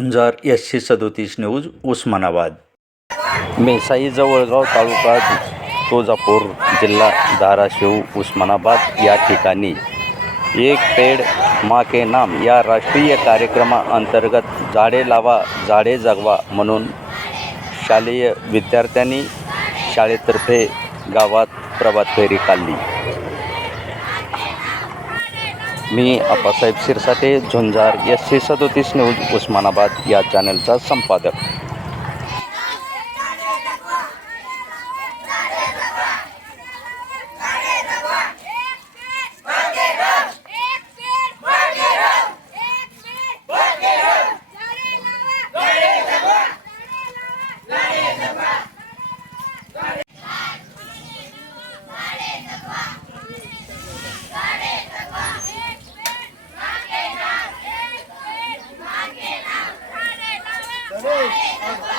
झुंजार एसशे सदोतीस न्यूज उस्मानाबाद. मेसाई जवळगाव तालुका तुळजापूर जिल्हा धाराशिव उस्मानाबाद या ठिकाणी. एक पेड मा के नाम या राष्ट्रीय कार्यक्रमाअंतर्गत झाडे लावा झाडे जगवा म्हणून शालेय विद्यार्थ्यांनी शाळेतर्फे गावात प्रभात फेरी काढली. मी अप्पासाहेब सिरसाटे झुंजार एस सी सदोतीस न्यूज उस्मानाबाद या चॅनलचा संपादक. Yeah.